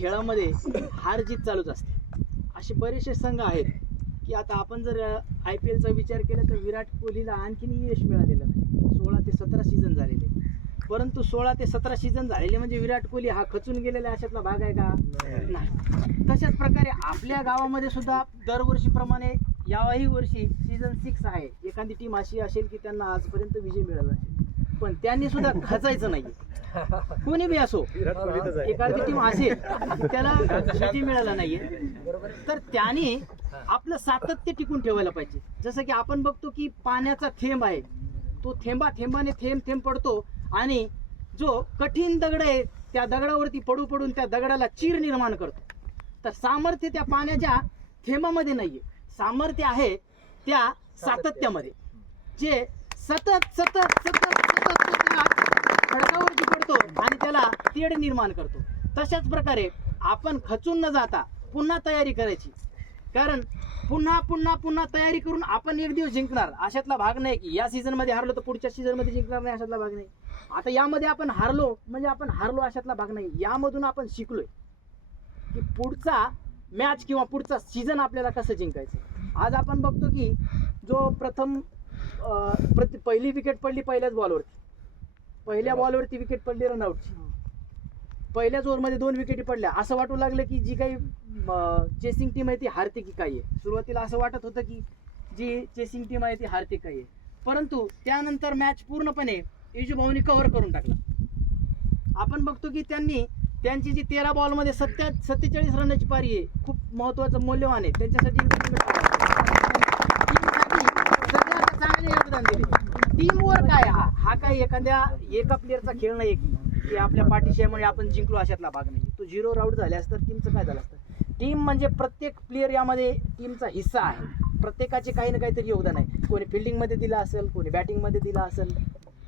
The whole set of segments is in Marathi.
खेळामध्ये हार जीत चालूच असते. असे बरेचसे संघ आहेत की आता आपण जर IPL चा विचार केला तर विराट कोहलीला आणखीन यश मिळालेलं नाही. 16 ते 17 सीझन झालेले, परंतु 16 ते 17 सीझन झालेले म्हणजे विराट कोहली हा खचून गेलेला अशातला भाग आहे का? नाही. तशाच प्रकारे आपल्या गावामध्ये सुद्धा दरवर्षीप्रमाणे याही वर्षी सीझन 6 आहे. एखादी टीम अशी असेल की त्यांना आजपर्यंत विजय मिळाला असेल, पण त्यांनी सुद्धा खचायचं नाही. कोणी बी असो, एखादी टीम असेल त्याला विजय मिळाला नाहीये, तर त्याने आपलं सातत्य टिकून ठेवायला पाहिजे. जसं की आपण बघतो की पाण्याचा थेंब आहे, तो थेंबाने थेंब पडतो आणि जो कठीण दगड आहे त्या दगडावरती पडून त्या दगडाला चीर निर्माण करतो. तर सामर्थ्य त्या पाण्याच्या थेंबामध्ये नाहीये, सामर्थ्य आहे त्या सातत्यामध्ये, जे सतत खडकावरती पडतो आणि त्याला तेढ निर्माण करतो. तशाच प्रकारे आपण खचून न जाता पुन्हा तयारी करायची, कारण पुन्हा तयारी करून आपण एक दिवस जिंकणार अशातला भाग नाही की या सीझन मध्ये हारलो तर पुढच्या सीझन मध्ये जिंकणार नाही अशातला भाग नाही. आता यामध्ये आपण हारलो म्हणजे आपण हारलो अशातला भाग नाही. यामधून आपण शिकलोय की पुढचा मॅच किंवा पुढचा सीझन आपल्याला कसं जिंकायचं. आज आपण बघतो की जो पहिली विकेट पडली पहिल्याच बॉलवरती, पहिल्या बॉलवरती विकेट पडली रनआउटची, पहिल्याच ओव्हरमध्ये 2 विकेटी पडल्या. असं वाटू लागलं की जी काही चेसिंग टीम आहे ती हारते की काय आहे. सुरुवातीला असं वाटत होतं की जी चेसिंग टीम आहे ती हारते काय आहे, परंतु त्यानंतर मॅच पूर्णपणे युजभाऊनी कव्हर करून टाकला. आपण बघतो की त्यांची जी 13 बॉलमध्ये 47 रनाची पारी आहे, खूप महत्वाचं मूल्यवान आहे त्यांच्यासाठी. चांगले योगदान दिले. टीम वर्क आहे हा काही एका प्लेअरचा खेळ नाही की आपल्या पाठीशी आहे म्हणजे आपण जिंकलो अशातला भाग नाही. तो 0 आउट झाले असतं टीमचं काय झालं असतं. टीम म्हणजे प्रत्येक प्लेअर यामध्ये टीमचा हिस्सा आहे. प्रत्येकाचे काही ना काहीतरी योगदान आहे. कोणी फिल्डिंगमध्ये दिला असेल, कोणी बॅटिंगमध्ये दिला असेल,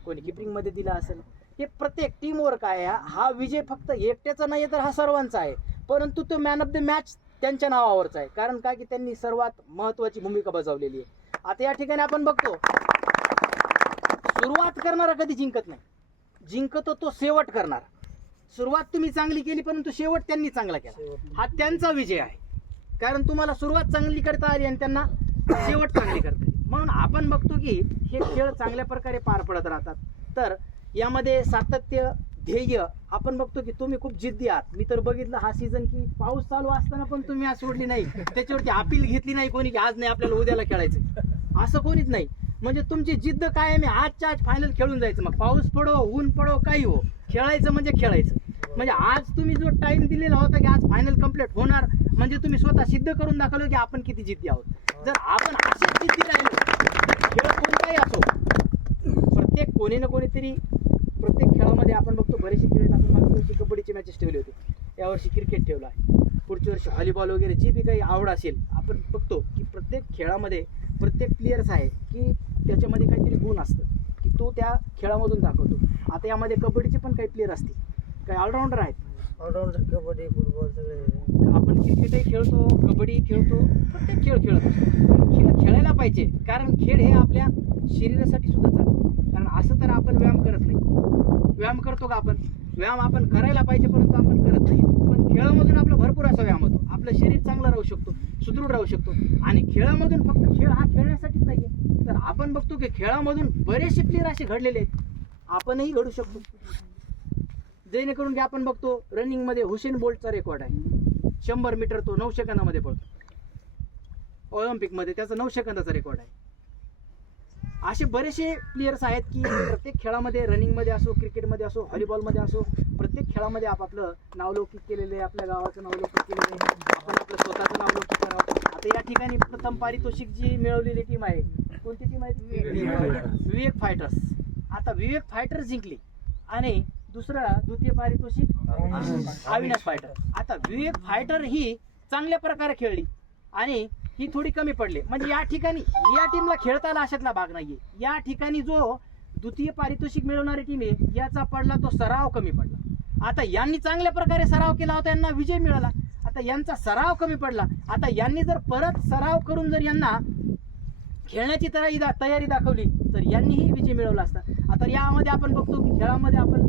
कोणी किपिंगमध्ये दिला असेल. हे प्रत्येक टीम वर्क आहे. हा विजय फक्त एकट्याचा नाही तर हा सर्वांचा आहे, परंतु तो मॅन ऑफ द मॅच त्यांच्या नावावरचा आहे. कारण काय की त्यांनी सर्वात महत्वाची भूमिका बजावलेली आहे. आता या ठिकाणी आपण बघतो सुरुवात करणारा कधी जिंकत नाही, जिंकतो तो शेवट करणार. सुरुवात तुम्ही चांगली केली परंतु शेवट त्यांनी चांगला केला, हा त्यांचा विजय आहे. कारण तुम्हाला सुरुवात चांगली करता आली आणि त्यांना शेवट चांगली करता आली. म्हणून आपण बघतो की हे खेळ चांगल्या प्रकारे पार पडत राहतात. तर यामध्ये सातत्य, ध्येय. आपण बघतो की तुम्ही खूप जिद्दी आहात. मी तर बघितलं हा सीझन की पाऊस चालू असताना पण तुम्ही आज सोडली नाही, त्याच्यावरती अपील घेतली नाही कोणी की आज नाही आपल्याला उद्याला खेळायचं, असं कोणीच नाही. म्हणजे तुमची जिद्द काय आहे, मी आजच्या आज फायनल खेळून जायचं. मग पाऊस पडो, ऊन पडो, काही हो, खेळायचं म्हणजे खेळायचं. म्हणजे आज तुम्ही जो टाइम दिलेला होता की आज फायनल कंप्लीट होणार, म्हणजे तुम्ही स्वतः सिद्ध करून दाखवलं की आपण किती जिद्दी आहोत. जर आपण असेच जिद्दी राहिलो तर खेळ कोणताही असो, प्रत्येक कोणी ना कोणीतरी प्रत्येक खेळामध्ये आपण बघतो बरेचसे खेळ. आपण मागच्या वर्षी कबड्डीचे मॅचेस ठेवले होते, यावर्षी क्रिकेट ठेवला आहे, पुढच्या वर्षी व्हॉलीबॉल वगैरे जी बी काही आवड असेल. आपण बघतो की प्रत्येक खेळामध्ये प्रत्येक प्लेयर्स आहे की त्याच्यामध्ये काहीतरी गुण असतं की तो त्या खेळामधून दाखवतो. आता यामध्ये कबड्डीचे पण काही प्लेयर असतील, काही ऑलराऊंडर आहेत. ऑलराऊंडर कबड्डी, फुटबॉल सगळे. आपण क्रिकेटही खेळतो, कबड्डी खेळतो, प्रत्येक खेळ खेळत असतो. खेळ खेळायला पाहिजे, कारण खेळ हे आपल्या शरीरासाठी सुद्धा चांगलं. कारण असं तर आपण व्यायाम करत नाही. व्यायाम करतो का आपण? व्यायाम आपण करायला पाहिजे परंतु आपण करत नाही. पण खेळामधून आपला भरपूर असा व्यायाम होतो. आपलं शरीर चांगलं राहू शकतो, सुदृढ राहू शकतो. आणि खेळामधून फक्त खेळ हा खेळण्यासाठीच नाहीये, तर आपण बघतो की खेळामधून बरेचसे प्लेयर असे घडलेले आहेत, आपणही घडू शकतो. जेणेकरून की आपण बघतो रनिंग मध्ये हुसेन बोल्टचा रेकॉर्ड आहे, 100 मीटर तो 9 सेकंदामध्ये पळतो. ऑलिम्पिक मध्ये त्याचा 9 सेकंदाचा रेकॉर्ड आहे. असे बरेचसे प्लेयर्स आहेत की प्रत्येक खेळामध्ये, रनिंग मध्ये असो, क्रिकेटमध्ये असो, व्हॉलीबॉलमध्ये असो, प्रत्येक खेळामध्ये आपापलं नावलौकिक केलेलं आहे. आपल्या गावाचं नावलौकिक केलेलं आहे, आपण आपलं स्वतःचं नावलौकिक करावं. आता या ठिकाणी प्रथम पारितोषिक जी मिळवलेली टीम आहे, कोणती टीम आहे? विवेक फायटर्स. आता विवेक फायटर्स जिंकली आणि द्वितीय पारितोषिक अविनाश फायटर. आता विवेक फायटर ही चांगल्या प्रकारे खेळली आणि ही थोडी कमी पडली. म्हणजे या ठिकाणी या टीमला खेळता आला अशातला भाग नाहीये. या ठिकाणी जो द्वितीय पारितोषिक मिळवणारी टीम आहे याचा पडला तो सराव कमी पडला. आता यांनी चांगल्या प्रकारे सराव केला होता, यांना विजय मिळाला. आता यांचा सराव कमी पडला. आता यांनी जर परत सराव करून जर यांना खेळण्याची तयारी दाखवली तर यांनीही विजय मिळवला असता. आता यामध्ये आपण बघतो की खेळामध्ये आपण